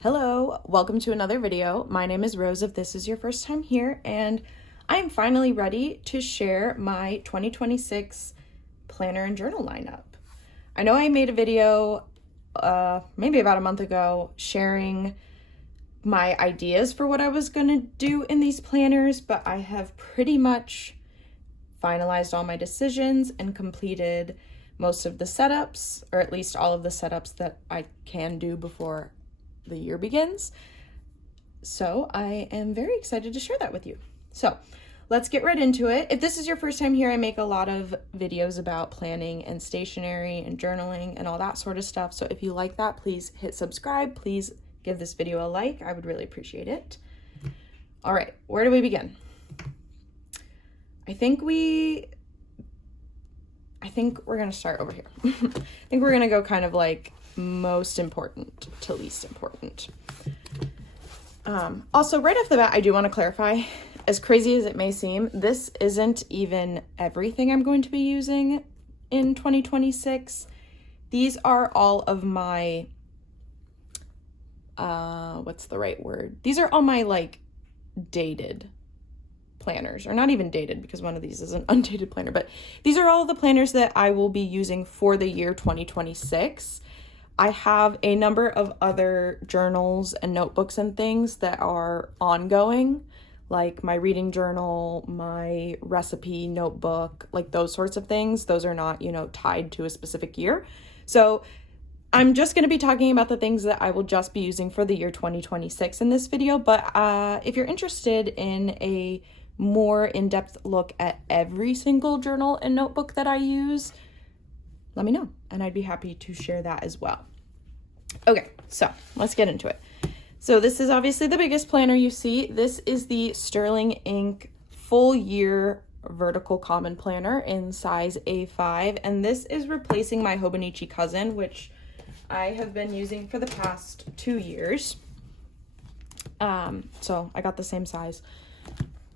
Hello, welcome to another video. My name is Rose if this is your first time here, and I am finally ready to share my 2026 planner and journal lineup. I know I made a video maybe about a month ago sharing my ideas for what I was going to do in these planners, but I have pretty much finalized all my decisions and completed most of the setups, or at least all of the setups that I can do before the year begins. So I am very excited to share that with you. So let's get right into it. If this is your first time here, I make a lot of videos about planning and stationery and journaling and all that sort of stuff. So if you like that, please hit subscribe. Please give this video a like. I would really appreciate it. All right, where do we begin? I think we're gonna start over here. I think we're gonna go kind of like most important to least important. Also, right off the bat, I do want to clarify, as crazy as it may seem, this isn't even everything I'm going to be using in 2026. These are all of my, what's the right word? These are all my like dated planners, or not even dated because one of these is an undated planner, but these are all the planners that I will be using for the year 2026. I have a number of other journals and notebooks and things that are ongoing, like my reading journal, my recipe notebook, like those sorts of things. Those are not, tied to a specific year. So I'm just going to be talking about the things that I will just be using for the year 2026 in this video. But if you're interested in a more in-depth look at every single journal and notebook that I use, let me know, and I'd be happy to share that as well. Okay, so let's get into it. So this is obviously the biggest planner you see. This is the Sterling Ink full year vertical common planner in size A5, and this is replacing my Hobonichi cousin, which I have been using for the past 2 years. So I got the same size.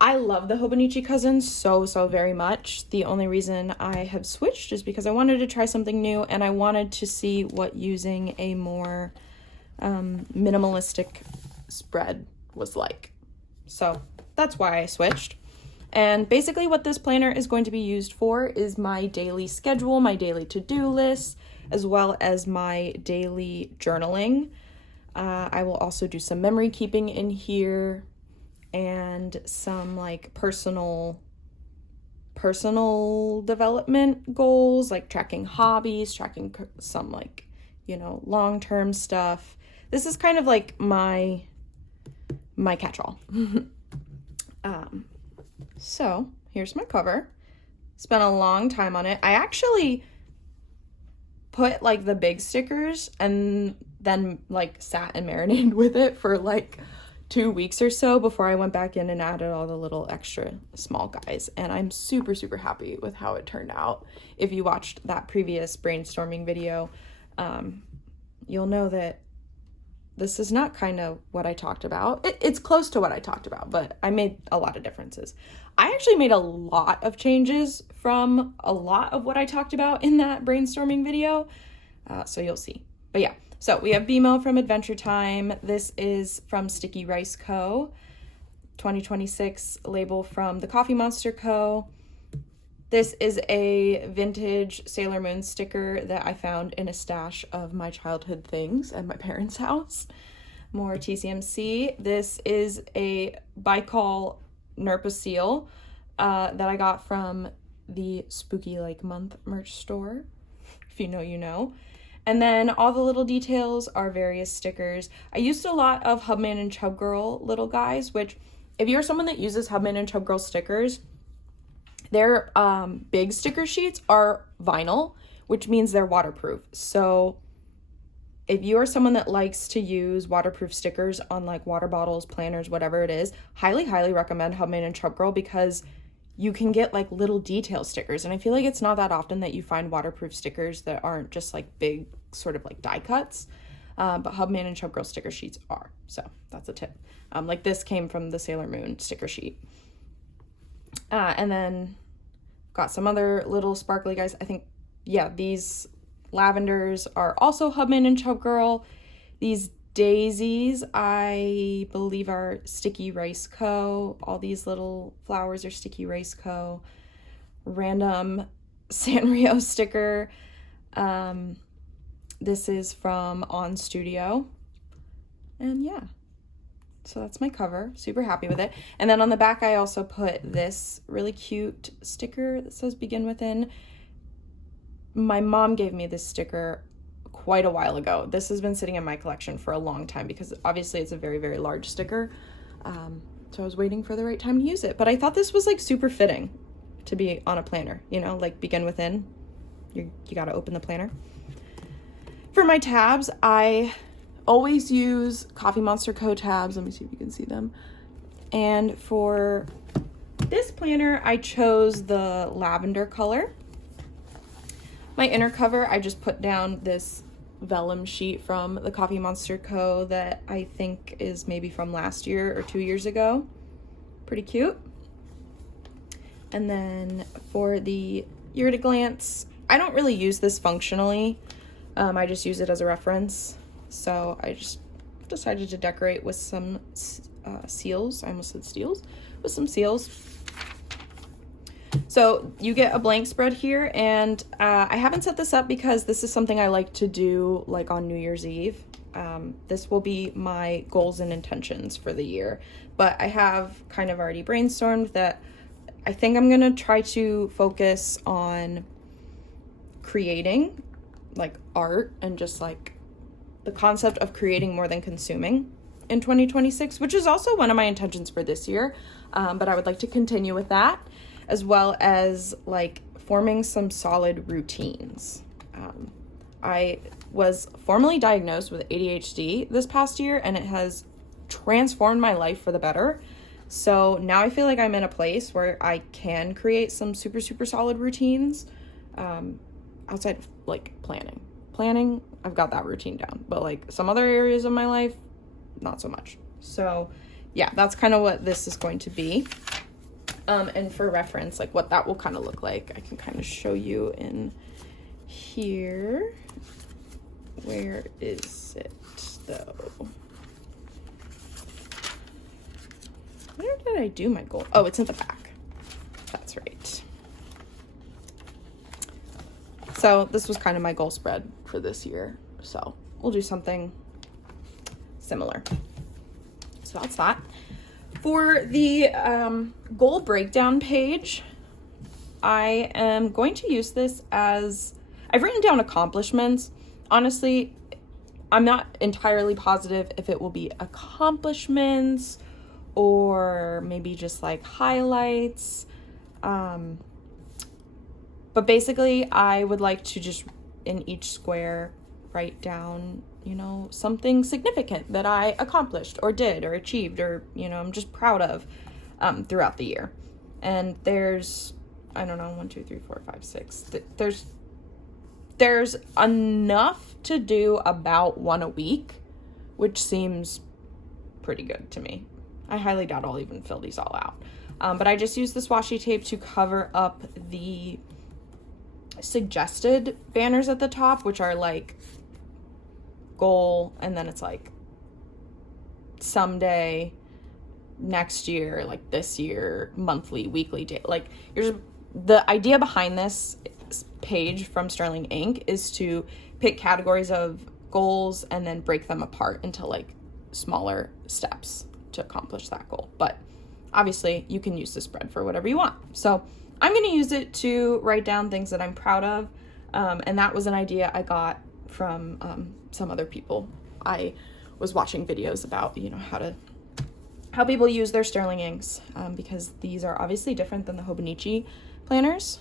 I love the Hobonichi cousin so very much. The only reason I have switched is because I wanted to try something new, and I wanted to see what using a more minimalistic spread was like. So that's why I switched. And basically what this planner is going to be used for is my daily schedule, my daily to-do list, as well as my daily journaling. I will also do some memory keeping in here, and some like personal development goals, like tracking hobbies, tracking some like, long-term stuff. This is kind of like my catch-all. So here's my cover. Spent a long time on it. I actually put like the big stickers and then like sat and marinated with it for like 2 weeks or so before I went back in and added all the little extra small guys, and I'm super happy with how it turned out. If you watched that previous brainstorming video, you'll know that this is not kind of what I talked about. It's close to what I talked about, but I made a lot of differences. I actually made a lot of changes from a lot of what I talked about in that brainstorming video, so you'll see. But yeah. So we have BMO from Adventure Time. This is from Sticky Rice Co. 2026 label from the Coffee Monster Co. This is a vintage Sailor Moon sticker that I found in a stash of my childhood things at my parents' house. More TCMC. This is a Baikal Nerpa seal that I got from the Spooky Like Month merch store. If you know, you know. And then all the little details are various stickers. I used a lot of Hubman and Chubgirl little guys, which if you're someone that uses Hubman and Chubgirl stickers, their big sticker sheets are vinyl, which means they're waterproof. So if you are someone that likes to use waterproof stickers on like water bottles, planners, whatever it is, highly recommend Hubman and Chubgirl, because you can get like little detail stickers. And I feel like it's not that often that you find waterproof stickers that aren't just like big sort of like die cuts. But Hubman and Chubgirl sticker sheets are. So that's a tip. Like this came from the Sailor Moon sticker sheet. And then got some other little sparkly guys. I think, yeah, these lavenders are also Hubman and Chubgirl. These daisies, I believe, are Sticky Rice Co. All these little flowers are Sticky Rice Co. Random Sanrio sticker. This is from On Studio. And yeah, so that's my cover. Super happy with it. And then on the back, I also put this really cute sticker that says Begin Within. My mom gave me this sticker quite a while ago. This has been sitting in my collection for a long time because obviously it's a very, very large sticker. So I was waiting for the right time to use it. But I thought this was like super fitting to be on a planner, you know, like Begin Within. You got to open the planner. For my tabs, I always use Coffee Monster Co. tabs. Let me see if you can see them. And for this planner, I chose the lavender color. My inner cover, I just put down this vellum sheet from the Coffee Monster Co. that I think is maybe from last year or 2 years ago. Pretty cute. And then for the year at a glance, I don't really use this functionally. I just use it as a reference. So I just decided to decorate with some seals. I almost said steels. With some seals. So you get a blank spread here, and I haven't set this up because this is something I like to do like on New Year's Eve. This will be my goals and intentions for the year, but I have kind of already brainstormed that I think I'm gonna try to focus on creating like art and just like the concept of creating more than consuming in 2026, which is also one of my intentions for this year. But I would like to continue with that, as well as like forming some solid routines. I was formally diagnosed with ADHD this past year, and it has transformed my life for the better. So now I feel like I'm in a place where I can create some super, super solid routines, outside of like planning. I've got that routine down, but like some other areas of my life, not so much. So yeah, that's kind of what this is going to be. And for reference, like what that will kind of look like, I can kind of show you in here. Where is it though? Where did I do my goal? Oh, it's in the back. That's right. So this was kind of my goal spread for this year. So we'll do something similar. So that's that. For the goal breakdown page, I am going to use this as, I've written down accomplishments. Honestly, I'm not entirely positive if it will be accomplishments or maybe just like highlights. But basically, I would like to just in each square write down, you know, something significant that I accomplished or did or achieved or, you know, I'm just proud of throughout the year. And there's, I don't know, 1, 2, 3, 4, 5, 6. There's enough to do about one a week, which seems pretty good to me. I highly doubt I'll even fill these all out. But I just use this washi tape to cover up the suggested banners at the top, which are like goal, and then it's like someday, next year, like this year, monthly, weekly, day. Like the idea behind this page from Sterling Ink is to pick categories of goals and then break them apart into like smaller steps to accomplish that goal. But obviously you can use this spread for whatever you want. So I'm going to use it to write down things that I'm proud of. And that was an idea I got from some other people. I was watching videos about, you know, how people use their Sterling inks, because these are obviously different than the Hobonichi planners.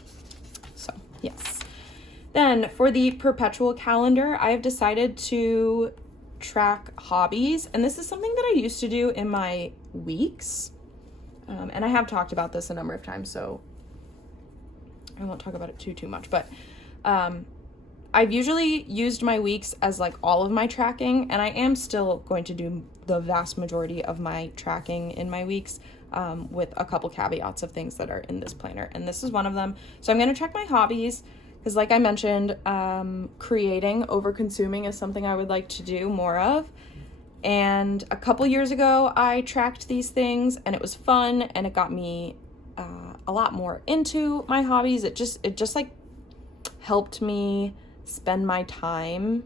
So yes. Then for the perpetual calendar, I have decided to track hobbies, and this is something that I used to do in my weeks, and I have talked about this a number of times, so I won't talk about it too much, but I've usually used my weeks as like all of my tracking, and I am still going to do the vast majority of my tracking in my weeks, with a couple caveats of things that are in this planner, and this is one of them. So I'm going to track my hobbies, because like I mentioned, creating over consuming is something I would like to do more of. And a couple years ago, I tracked these things, and it was fun, and it got me a lot more into my hobbies. It just like helped me spend my time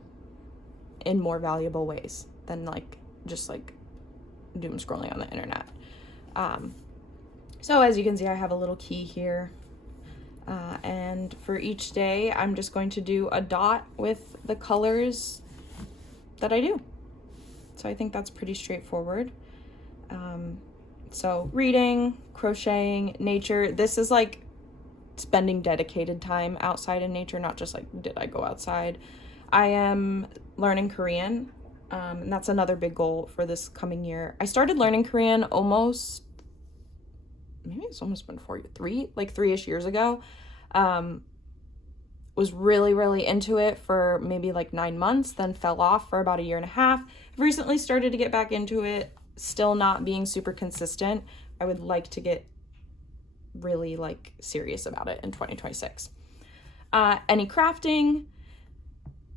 in more valuable ways than like just like doom scrolling on the internet. So as you can see, I have a little key here. And for each day, I'm just going to do a dot with the colors that I do. So I think that's pretty straightforward. So reading, crocheting, nature. This is like spending dedicated time outside in nature, not just like, did I go outside? I am learning Korean. And that's another big goal for this coming year. I started learning Korean maybe it's almost been 3-ish years ago. Was really into it for maybe like 9 months, then fell off for about 1.5 years. Recently started to get back into it, still not being super consistent. I would like to get really like serious about it in 2026. Any crafting,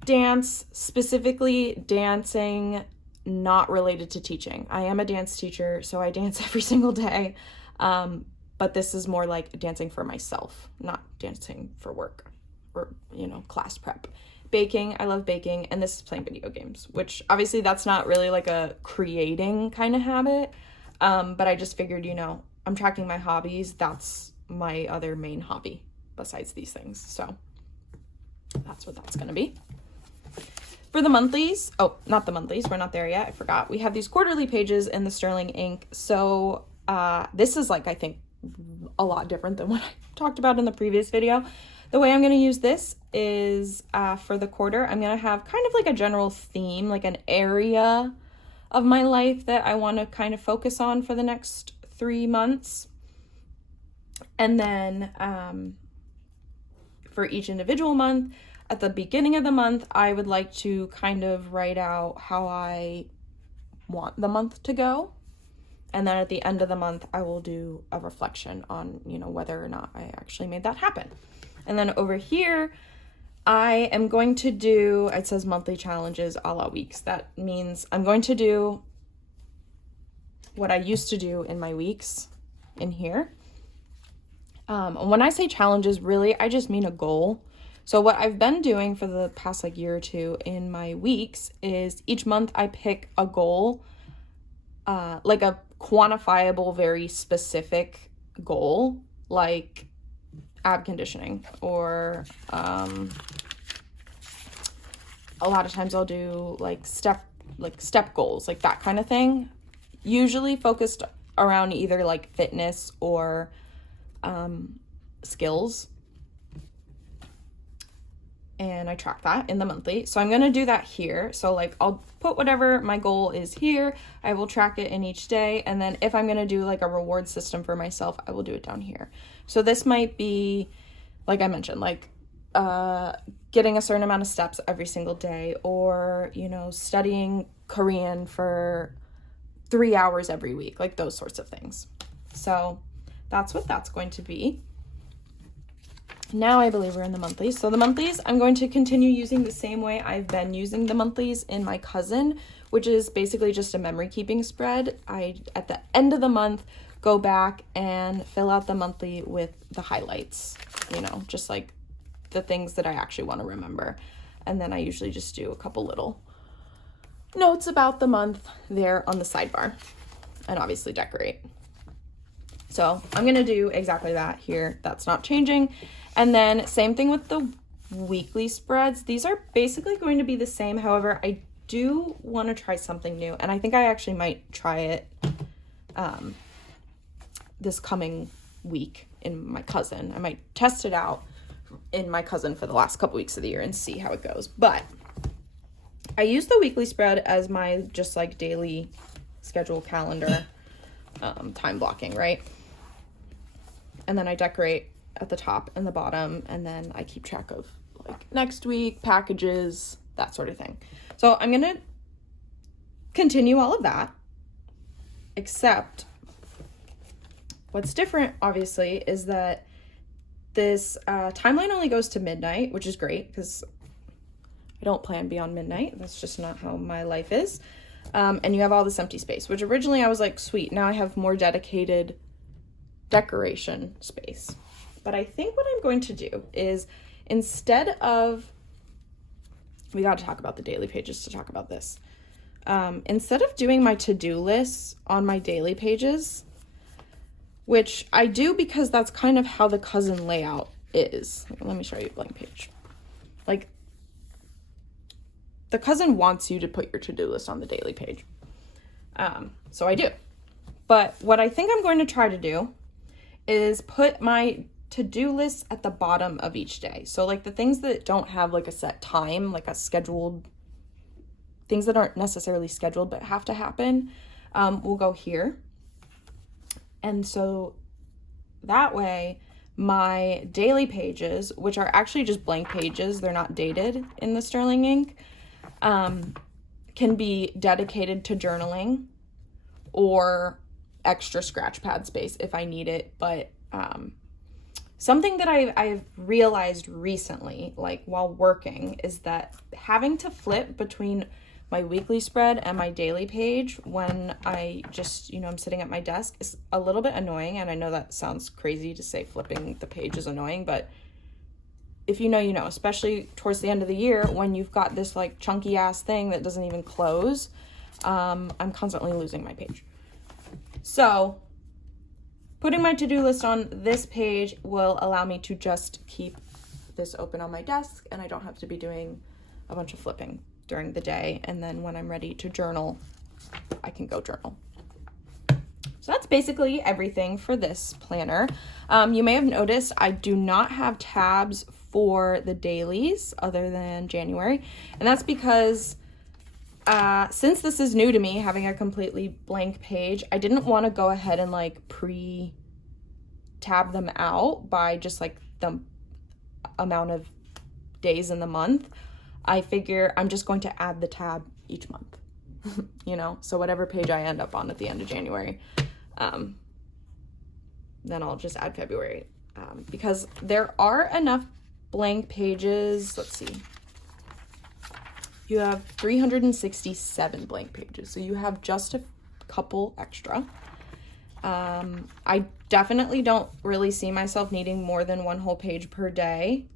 dance, specifically dancing, not related to teaching. I am a dance teacher, so I dance every single day. But this is more like dancing for myself, not dancing for work or, class prep. Baking, I love baking, and this is playing video games, which obviously that's not really like a creating kind of habit. But I just figured, I'm tracking my hobbies. That's my other main hobby besides these things. So that's what that's going to be. For the monthlies, not the monthlies, we're not there yet. I forgot. We have these quarterly pages in the sterling ink. So this is like, I think, a lot different than what I talked about in the previous video. The way I'm going to use this is for the quarter, I'm going to have kind of like a general theme, like an area of my life that I want to kind of focus on for the next 3 months. And then for each individual month, at the beginning of the month, I would like to kind of write out how I want the month to go. And then at the end of the month, I will do a reflection on, whether or not I actually made that happen. And then over here, I am going to do, it says monthly challenges a la weeks. That means I'm going to do what I used to do in my weeks in here. When I say challenges, really, I just mean a goal. So what I've been doing for the past like year or two in my weeks is each month I pick a goal, like a quantifiable, very specific goal, like ab conditioning, or a lot of times I'll do like step goals, like that kind of thing, usually focused around either like fitness or skills. And I track that in the monthly. So I'm going to do that here. So like I'll put whatever my goal is here. I will track it in each day. And then if I'm going to do like a reward system for myself, I will do it down here. So this might be, like I mentioned, like getting a certain amount of steps every single day, or, studying Korean for 3 hours every week, like those sorts of things. So that's what that's going to be. Now I believe we're in the monthlies. So the monthlies, I'm going to continue using the same way I've been using the monthlies in my cousin, which is basically just a memory keeping spread. I, at the end of the month, go back and fill out the monthly with the highlights, just like the things that I actually want to remember. And then I usually just do a couple little notes about the month there on the sidebar, and obviously decorate. So I'm going to do exactly that here. That's not changing. And then same thing with the weekly spreads. These are basically going to be the same. However, I do want to try something new, and I think I actually might try it this coming week in my cousin. I might test it out in my cousin for the last couple weeks of the year and see how it goes. But I use the weekly spread as my just like daily schedule calendar, time blocking, right? And then I decorate at the top and the bottom, and then I keep track of like next week, packages, that sort of thing. So I'm going to continue all of that, except what's different, obviously, is that this timeline only goes to midnight, which is great because I don't plan beyond midnight. That's just not how my life is. And you have all this empty space, which originally I was like, sweet, now I have more dedicated decoration space. But I think what I'm going to do is, instead of, we got to talk about the daily pages to talk about this. Instead of doing my to-do lists on my daily pages, which I do because that's kind of how the cousin layout is. Let me show you a blank page. Like, the cousin wants you to put your to-do list on the daily page. So I do. But what I think I'm going to try to do is put my to-do list at the bottom of each day. So like the things that don't have like a set time, like a scheduled, things that aren't necessarily scheduled but have to happen, will go here. And so that way my daily pages, which are actually just blank pages, they're not dated in the Sterling ink, can be dedicated to journaling or extra scratch pad space if I need it. But something that I've realized recently, like while working, is that having to flip between my weekly spread and my daily page when I just, I'm sitting at my desk is a little bit annoying. And I know that sounds crazy to say flipping the page is annoying, but if you know, especially towards the end of the year when you've got this like chunky ass thing that doesn't even close, I'm constantly losing my page. So putting my to-do list on this page will allow me to just keep this open on my desk, and I don't have to be doing a bunch of flipping during the day. And then when I'm ready to journal, I can go journal. So that's basically everything for this planner. You may have noticed I do not have tabs for the dailies other than January. And that's because since this is new to me, having a completely blank page, I didn't want to go ahead and like tab them out by just like the amount of days in the month. I figure I'm just going to add the tab each month, so whatever page I end up on at the end of January, then I'll just add February, because there are enough blank pages. Let's see. You have 367 blank pages, so you have just a couple extra. I definitely don't really see myself needing more than one whole page per day.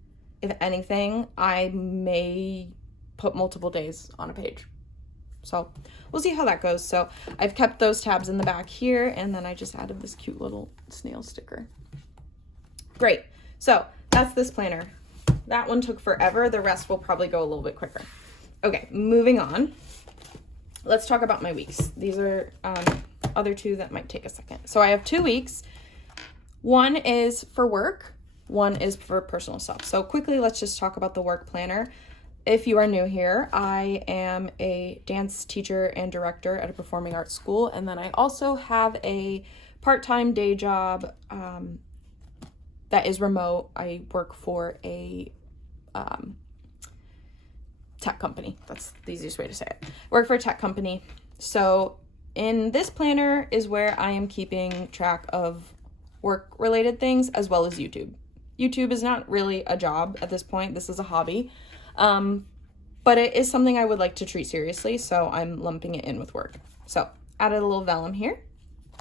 If anything, I may put multiple days on a page. So we'll see how that goes. So I've kept those tabs in the back here, and then I just added this cute little snail sticker. Great. So that's this planner. That one took forever. The rest will probably go a little bit quicker. Okay, moving on. Let's talk about my weeks. These are other two that might take a second. So I have 2 weeks. One is for work. One is for personal stuff. So quickly, let's just talk about the work planner. If you are new here, I am a dance teacher and director at a performing arts school. And then I also have a part-time day job that is remote. I work for a tech company. That's the easiest way to say it. I work for a tech company. So in this planner is where I am keeping track of work-related things as well as YouTube. YouTube is not really a job at this point. This is a hobby. But it is something I would like to treat seriously, so I'm lumping it in with work. So added a little vellum here.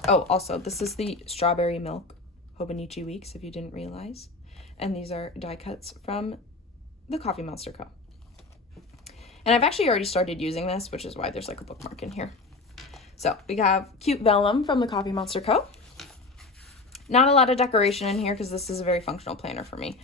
Oh, also, this is the strawberry milk Hobonichi weeks, if you didn't realize. And these are die cuts from the Coffee Monster Co. And I've actually already started using this, which is why there's like a bookmark in here. So we have cute vellum from the Coffee Monster Co. Not a lot of decoration in here because this is a very functional planner for me.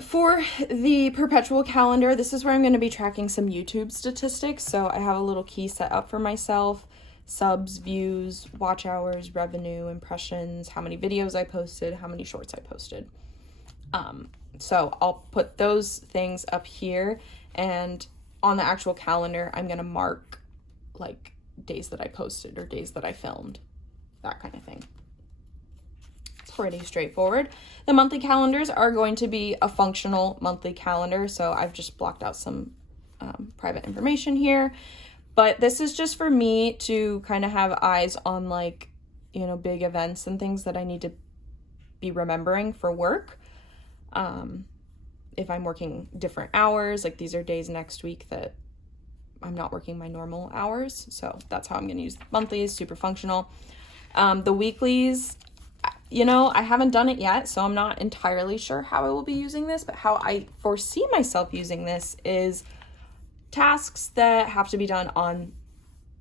For the perpetual calendar, this is where I'm going to be tracking some YouTube statistics. So I have a little key set up for myself: subs, views, watch hours, revenue, impressions, how many videos I posted, how many shorts I posted. So I'll put those things up here, and on the actual calendar, I'm going to mark like days that I posted or days that I filmed, that kind of thing. Pretty straightforward. The monthly calendars are going to be a functional monthly calendar, so I've just blocked out some private information here, but this is just for me to kind of have eyes on like, big events and things that I need to be remembering for work. If I'm working different hours, like these are days next week that I'm not working my normal hours. So that's how I'm going to use the monthlies, super functional. The weeklies, you know, I haven't done it yet, so I'm not entirely sure how I will be using this, but how I foresee myself using this is tasks that have to be done on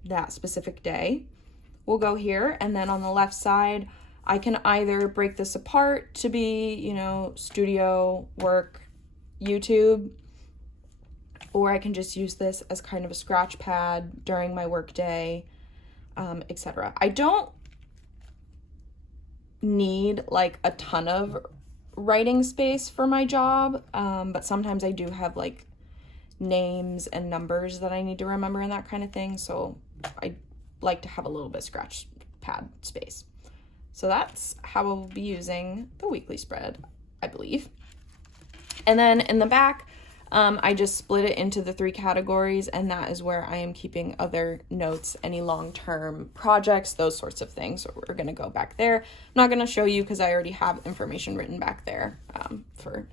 that specific day will go here. And then on the left side, I can either break this apart to be, you know, studio, work, YouTube, or I can just use this as kind of a scratch pad during my work day, etc. I don't need like a ton of writing space for my job, but sometimes I do have like names and numbers that I need to remember and that kind of thing, so I like to have a little bit of scratch pad space. So that's how I'll be using the weekly spread, I believe. And then in the back, I just split it into the 3 categories, and that is where I am keeping other notes, any long-term projects, those sorts of things. So we're going to go back there. I'm not going to show you because I already have information written back there for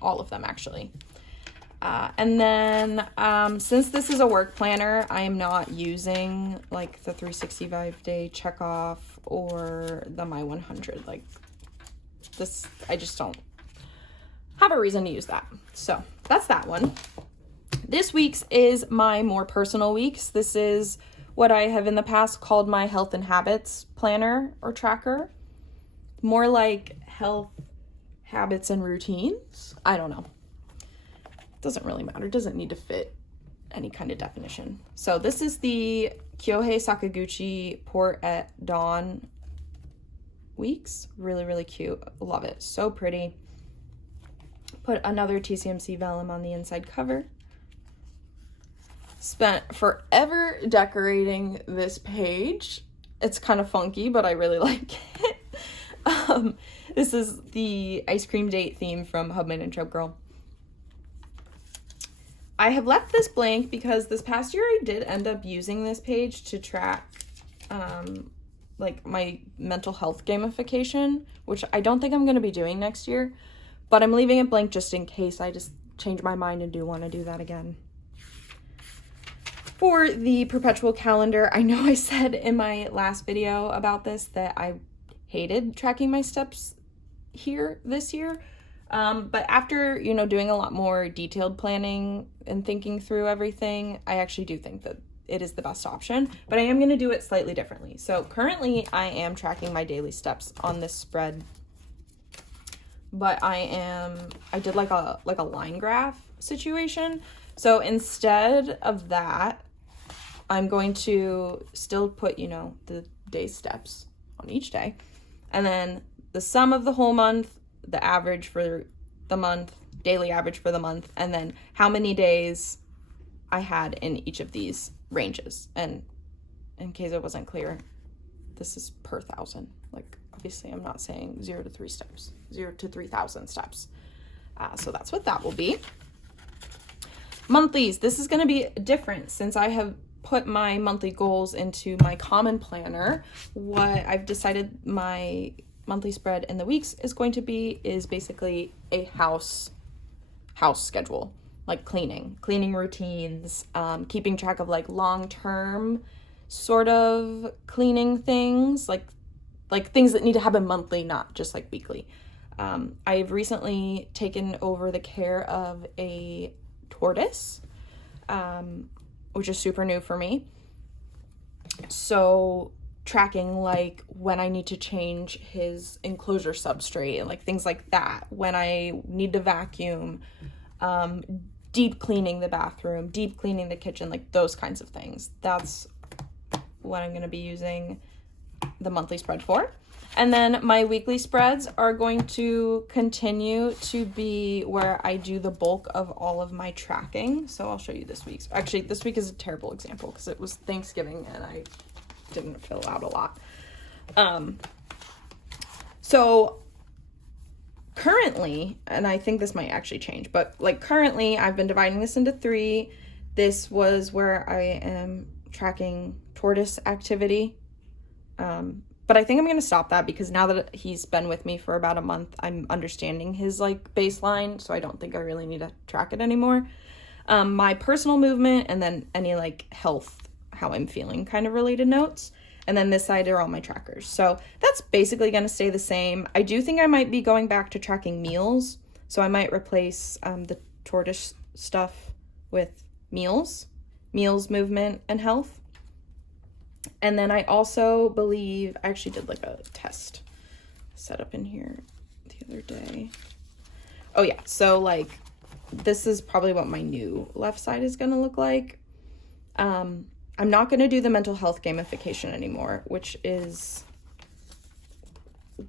all of them, actually. And then since this is a work planner, I am not using like the 365-day checkoff or the My 100. Like this, I just don't have a reason to use that. So that's that one. This week's is my more personal weeks. This is what I have in the past called my health and habits planner or tracker. More like health, habits, and routines. I don't know. Doesn't really matter. Doesn't need to fit any kind of definition. So this is the Kyohei Sakaguchi Port at Dawn weeks. Really, really cute. Love it. So pretty. Put another TCMC vellum on the inside cover. Spent forever decorating this page. It's kind of funky, but I really like it. This is the ice cream date theme from Hubman and Chub Girl. I have left this blank because this past year I did end up using this page to track like my mental health gamification, which I don't think I'm going to be doing next year, but I'm leaving it blank just in case I just change my mind and do want to do that again. For the perpetual calendar, I know I said in my last video about this that I hated tracking my steps here this year. But after, you know, doing a lot more detailed planning and thinking through everything, I actually do think that it is the best option, but I am going to do it slightly differently. So currently I am tracking my daily steps on this spread, but I did like a line graph situation. So instead of that, I'm going to still put, you know, the day steps on each day, and then the sum of the whole month, the average for the month, daily average for the month, and then how many days I had in each of these ranges. And in case it wasn't clear, this is per 1,000. Like, obviously I'm not saying 0 to 3 steps, 0 to 3,000 steps. So that's what that will be. Monthlies, this is going to be different since I have put my monthly goals into my common planner. What I've decided my monthly spread in the weeks is going to be is basically a house schedule, like cleaning routines, keeping track of like long-term sort of cleaning things, like things that need to happen monthly, not just like weekly. I've recently taken over the care of a tortoise, which is super new for me. So tracking like when I need to change his enclosure substrate and like things like that, when I need to vacuum, deep cleaning the bathroom, deep cleaning the kitchen, like those kinds of things. That's what I'm going to be using the monthly spread for. And then my weekly spreads are going to continue to be where I do the bulk of all of my tracking. So I'll show you this week's. Actually, this week is a terrible example because it was Thanksgiving and I didn't fill out a lot. So currently, and I think this might actually change, but like currently I've been dividing this into 3. This was where I am tracking tortoise activity. But I think I'm going to stop that because now that he's been with me for about a month, I'm understanding his like baseline. So I don't think I really need to track it anymore. my personal movement, and then any like health, how I'm feeling kind of related notes. And then this side are all my trackers. So that's basically going to stay the same. I do think I might be going back to tracking meals. So I might replace the tortoise stuff with meals, movement, and health. And then I also believe, I actually did like a test setup in here the other day. Oh yeah, so like this is probably what my new left side is going to look like. I'm not going to do the mental health gamification anymore, which is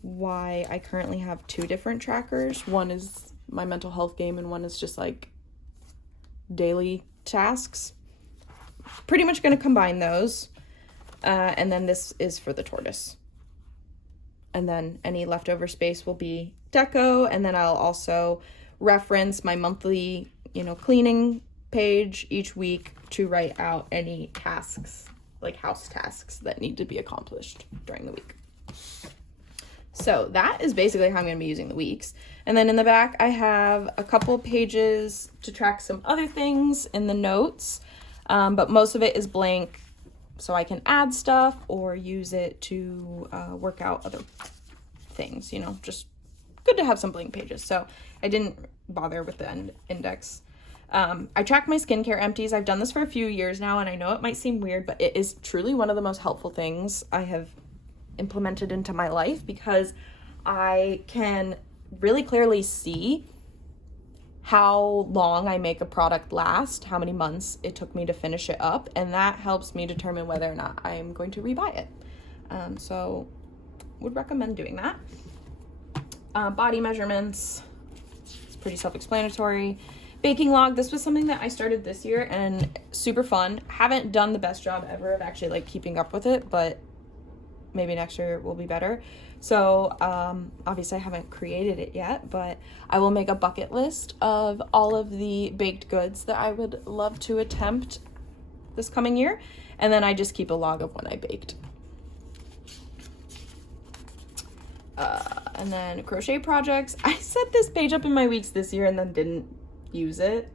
why I currently have 2 different trackers. One is my mental health game and one is just like daily tasks. Pretty much going to combine those. And then this is for the tortoise. And then any leftover space will be Techo. And then I'll also reference my monthly, cleaning page each week to write out any tasks, like house tasks that need to be accomplished during the week. So that is basically how I'm going to be using the weeks. And then in the back, I have a couple pages to track some other things in the notes, but most of it is blank, so I can add stuff or use it to work out other things, just good to have some blank pages. So I didn't bother with the index. I track my skincare empties. I've done this for a few years now, and I know it might seem weird, but it is truly one of the most helpful things I have implemented into my life, because I can really clearly see how long I make a product last, how many months it took me to finish it up, and that helps me determine whether or not I'm going to rebuy it. So would recommend doing that. Body measurements, it's pretty self-explanatory. Baking log, this was something that I started this year and super fun. Haven't done the best job ever of actually like keeping up with it, but maybe next year will be better. So obviously I haven't created it yet, but I will make a bucket list of all of the baked goods that I would love to attempt this coming year. And then I just keep a log of when I baked. And then crochet projects. I set this page up in my weeks this year and then didn't use it.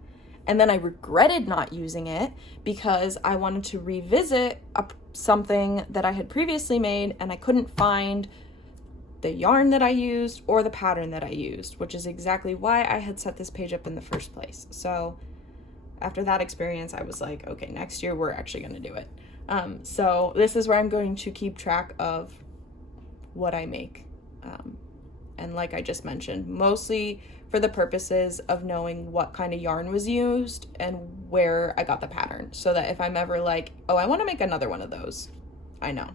And then I regretted not using it because I wanted to revisit something that I had previously made and I couldn't find the yarn that I used or the pattern that I used, which is exactly why I had set this page up in the first place. So after that experience, I was like, okay, next year we're actually going to do it. So this is where I'm going to keep track of what I make. And like I just mentioned, mostly for the purposes of knowing what kind of yarn was used and where I got the pattern, so that if I'm ever like, oh, I want to make another one of those, I know.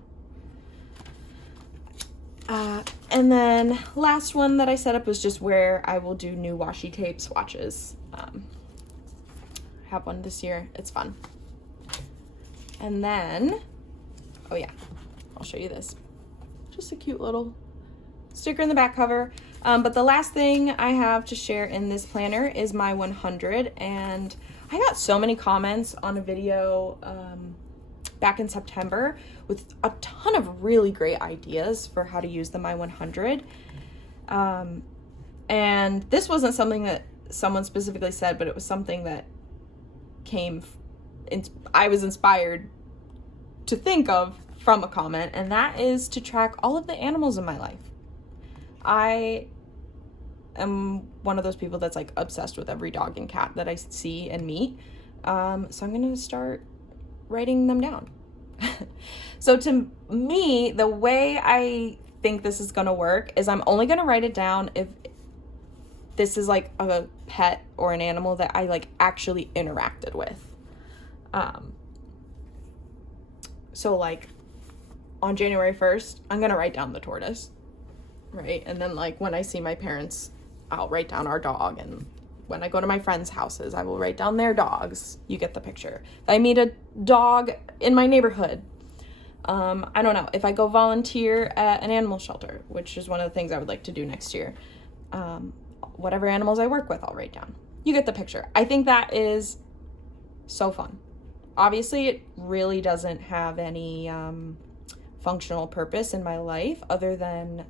And then last one that I set up was just where I will do new washi tape swatches. I have one this year. It's fun. And then, oh yeah, I'll show you this. Just a cute little sticker in the back cover. But the last thing I have to share in this planner is my 100, and I got so many comments on a video back in September with a ton of really great ideas for how to use the My 100. And this wasn't something that someone specifically said, but it was something that I was inspired to think of from a comment, and that is to track all of the animals in my life. I am one of those people that's like obsessed with every dog and cat that I see and meet. So I'm going to start writing them down. So to me, the way I think this is going to work is I'm only going to write it down if this is like a pet or an animal that I like actually interacted with. So like on January 1st, I'm going to write down the tortoise. Right? And then like when I see my parents, I'll write down our dog, and when I go to my friends' houses, I will write down their dogs. You get the picture. If I meet a dog in my neighborhood, I don't know, if I go volunteer at an animal shelter, which is one of the things I would like to do next year, whatever animals I work with, I'll write down. You get the picture. I think that is so fun. Obviously, it really doesn't have any functional purpose in my life other than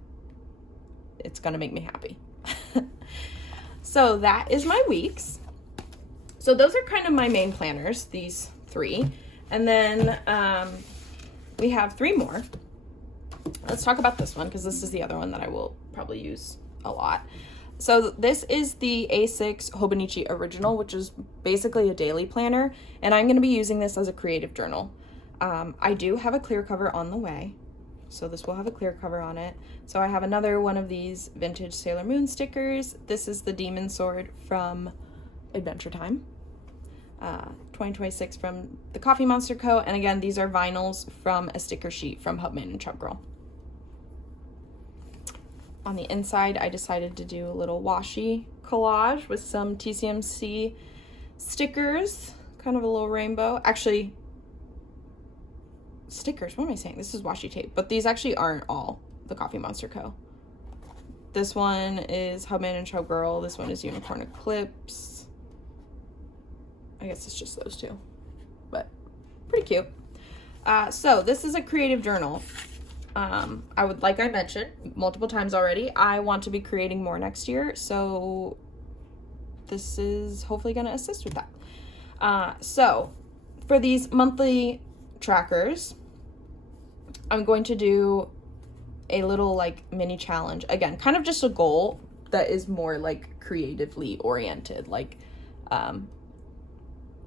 it's going to make me happy. So that is my weeks. So those are kind of my main planners, these 3. And then we have 3 more. Let's talk about this one because this is the other one that I will probably use a lot. So this is the A6 Hobonichi Original, which is basically a daily planner, and I'm going to be using this as a creative journal. I do have a clear cover on the way, so this will have a clear cover on it. So I have another one of these vintage Sailor Moon stickers. This is the Demon Sword from Adventure Time, 2026 from the Coffee Monster Co. And again, these are vinyls from a sticker sheet from Hubman and Chub Girl. On the inside, I decided to do a little washi collage with some TCMC stickers, kind of a little rainbow. Actually, stickers, what am I saying? This is washi tape, but these actually aren't all the Coffee Monster Co. This one is Hubman and Chub Girl. This one is Unicorn Eclipse. I guess it's just those 2, but pretty cute. So this is a creative journal. I would, like I mentioned multiple times already, I want to be creating more next year, so this is hopefully going to assist with that. So for these monthly trackers, I'm going to do a little like mini challenge. Again, kind of just a goal that is more like creatively oriented, like,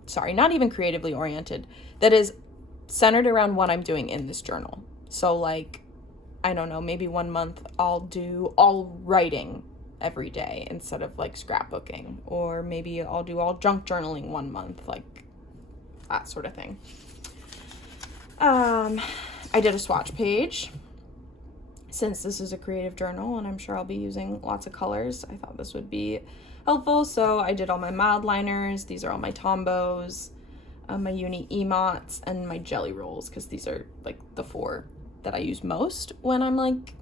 sorry, not even creatively oriented, that is centered around what I'm doing in this journal. So like, I don't know, maybe 1 month I'll do all writing every day instead of like scrapbooking, or maybe I'll do all junk journaling 1 month, like that sort of thing. I did a swatch page. Since this is a creative journal and I'm sure I'll be using lots of colors, I thought this would be helpful. So I did all my mild liners. These are all my Tombos, my Uni Emots, and my Jelly Rolls, because these are like the 4 that I use most when I'm like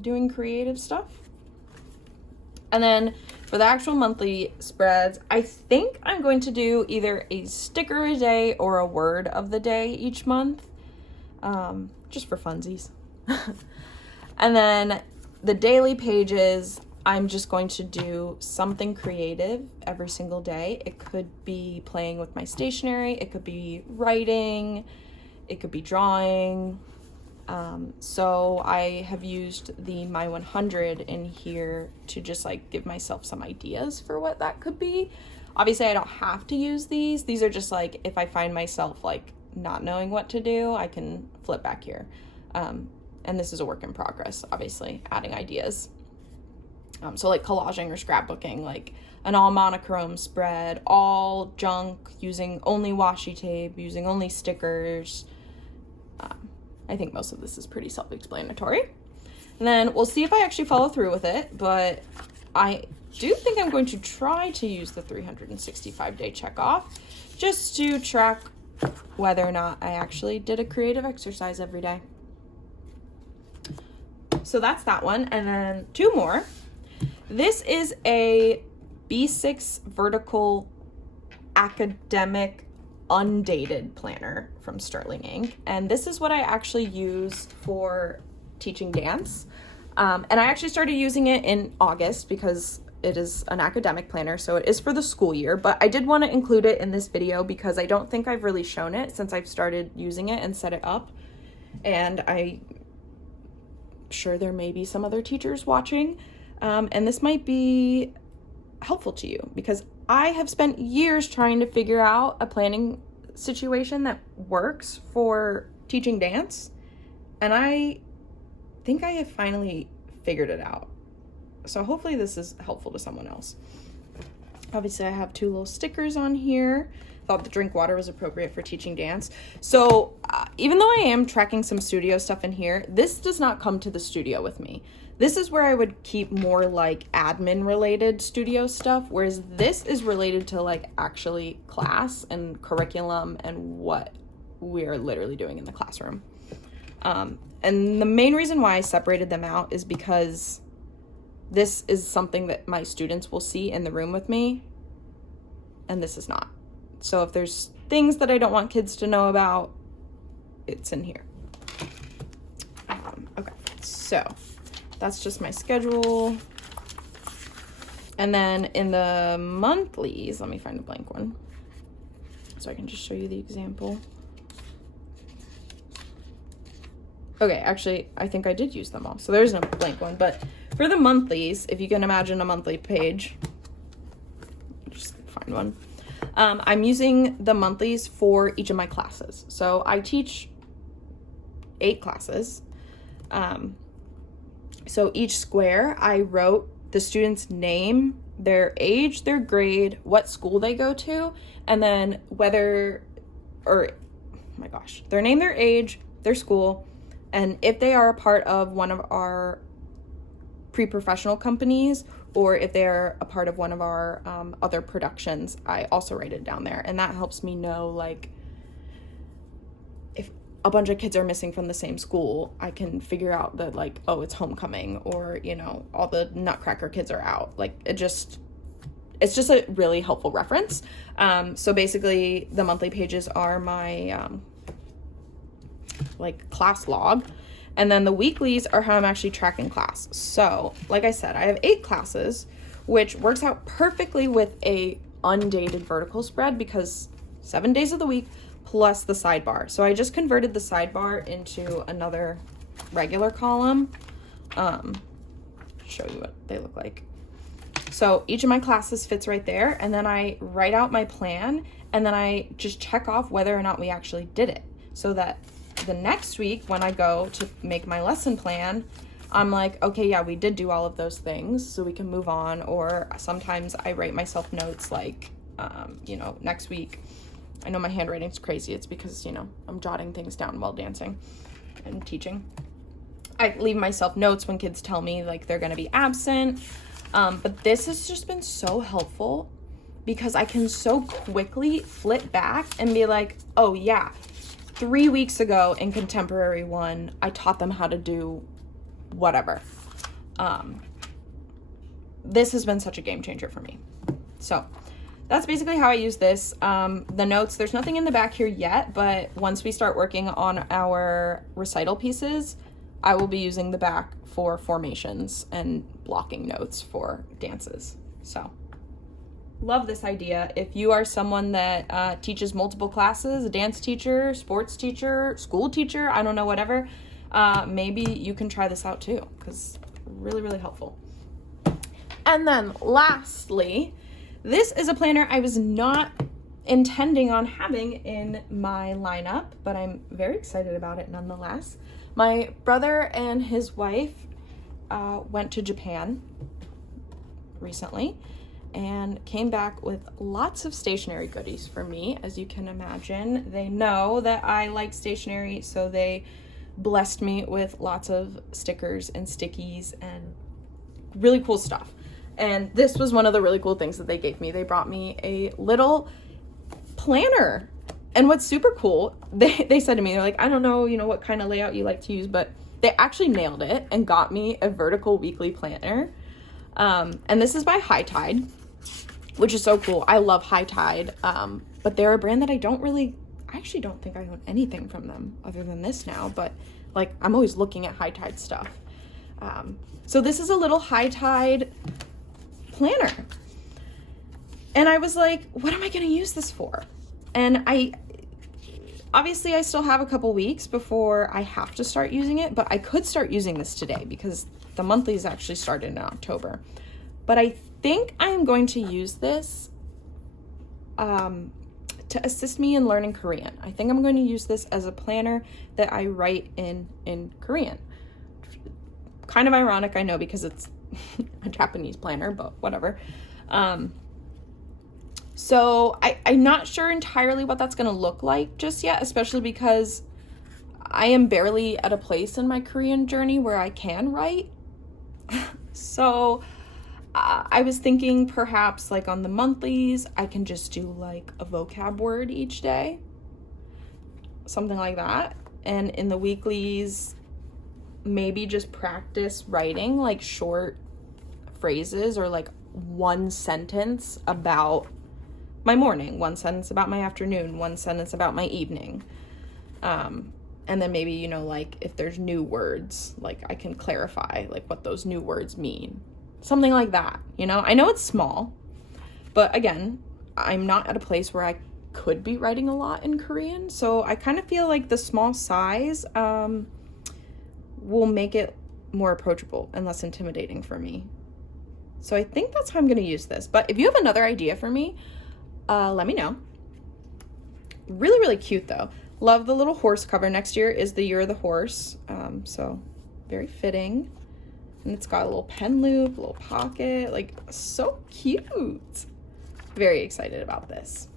doing creative stuff. And then for the actual monthly spreads, I think I'm going to do either a sticker a day or a word of the day each month, just for funsies. And then the daily pages, I'm just going to do something creative every single day. It could be playing with my stationery, it could be writing, it could be drawing. So I have used the My 100 in here to just like give myself some ideas for what that could be. Obviously I don't have to use these. These are just like, if I find myself like not knowing what to do, I can flip back here. And this is a work in progress, obviously, adding ideas. So like collaging or scrapbooking, like an all monochrome spread, all junk, using only washi tape, using only stickers. I think most of this is pretty self-explanatory. And then we'll see if I actually follow through with it, but I do think I'm going to try to use the 365-day check-off just to track whether or not I actually did a creative exercise every day. So that's that one. And then 2 more. This is a B6 vertical academic Undated planner from Sterling Ink. And this is what I actually use for teaching dance. And I actually started using it in August because it is an academic planner, so it is for the school year, but I did want to include it in this video because I don't think I've really shown it since I've started using it and set it up. And I'm sure there may be some other teachers watching, and this might be helpful to you because I have spent years trying to figure out a planning situation that works for teaching dance, and I think I have finally figured it out. So hopefully this is helpful to someone else. Obviously I have 2 little stickers on here. Thought the drink water was appropriate for teaching dance. So even though I am tracking some studio stuff in here, this does not come to the studio with me. This is where I would keep more like admin related studio stuff, whereas this is related to like actually class and curriculum and what we are literally doing in the classroom. And the main reason why I separated them out is because this is something that my students will see in the room with me, and this is not. So if there's things that I don't want kids to know about, it's in here. Okay, so that's just my schedule. And then in the monthlies, let me find a blank one so I can just show you the example. Okay, actually, I think I did use them all, so there's no blank one. But for the monthlies, if you can imagine a monthly page, just find one. I'm using the monthlies for each of my classes. So I teach 8 classes. So each square, I wrote the student's name, their age, their grade, what school they go to, and then their name, their age, their school, and if they are a part of one of our pre-professional companies, or if they're a part of one of our other productions, I also write it down there. And that helps me know, like, if a bunch of kids are missing from the same school, I can figure out that, like, oh, it's homecoming, or, you know, all the Nutcracker kids are out. Like, it's just a really helpful reference. So basically, the monthly pages are my class log, and then the weeklies are how I'm actually tracking class. So like I said, I have 8 classes, which works out perfectly with a undated vertical spread because 7 days of the week plus the sidebar. So I just converted the sidebar into another regular column. Show you what they look like. So each of my classes fits right there, and then I write out my plan, and then I just check off whether or not we actually did it, so that the next week when I go to make my lesson plan, I'm like, okay, yeah, we did do all of those things, so we can move on. Or sometimes I write myself notes like, you know, next week. I know my handwriting's crazy. It's because, you know, I'm jotting things down while dancing and teaching. I leave myself notes when kids tell me, like, they're going to be absent. But this has just been so helpful because I can so quickly flip back and be like, oh, yeah, 3 weeks ago in Contemporary 1, I taught them how to do whatever. This has been such a game changer for me. So that's basically how I use this. The notes, there's nothing in the back here yet, but once we start working on our recital pieces, I will be using the back for formations and blocking notes for dances. So love this idea. If you are someone that teaches multiple classes, a dance teacher, sports teacher, school teacher, I don't know, whatever, maybe you can try this out too, because really, really helpful. And then lastly, this is a planner I was not intending on having in my lineup, but I'm very excited about it nonetheless. My brother and his wife went to Japan recently and came back with lots of stationery goodies for me. As you can imagine, they know that I like stationery, so they blessed me with lots of stickers and stickies and really cool stuff. And this was one of the really cool things that they gave me. They brought me a little planner. And what's super cool, they said to me, they're like, I don't know, you know, what kind of layout you like to use, but they actually nailed it and got me a vertical weekly planner. And this is by Hightide, which is so cool. I love Hightide, but they're a brand that I actually don't think I own anything from them other than this now, but like I'm always looking at Hightide stuff. So this is a little Hightide planner. And I was like, what am I going to use this for? And I still have a couple weeks before I have to start using it, but I could start using this today because the monthlies actually started in October. But I think I'm going to use this to assist me in learning Korean. I think I'm going to use this as a planner that I write in Korean. Kind of ironic, I know, because it's a Japanese planner, but whatever. So I'm not sure entirely what that's going to look like just yet, especially because I am barely at a place in my Korean journey where I can write. So I was thinking perhaps like on the monthlies, I can just do like a vocab word each day, something like that. And in the weeklies, maybe just practice writing like short phrases or like one sentence about my morning, one sentence about my afternoon, one sentence about my evening. And then maybe, you know, like if there's new words, like I can clarify like what those new words mean, Something like that, you know? I know it's small, but again, I'm not at a place where I could be writing a lot in Korean, so I kind of feel like the small size will make it more approachable and less intimidating for me. So I think that's how I'm going to use this. But if you have another idea for me, let me know. Really, really cute though. Love the little horse cover. Next year is the year of the horse, so very fitting. And it's got a little pen loop, a little pocket, like so cute. Very excited about this.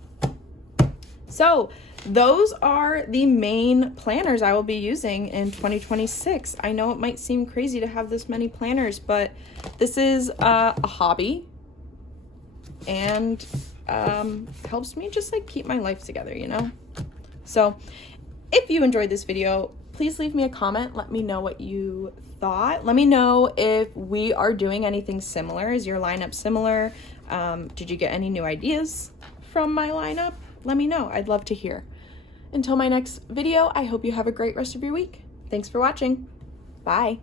So those are the main planners I will be using in 2026. I know it might seem crazy to have this many planners, but this is a hobby and helps me just like keep my life together, you know? So if you enjoyed this video, please leave me a comment. Let me know what you thought. Let me know if we are doing anything similar. Is your lineup similar? Did you get any new ideas from my lineup? Let me know. I'd love to hear. Until my next video, I hope you have a great rest of your week. Thanks for watching. Bye.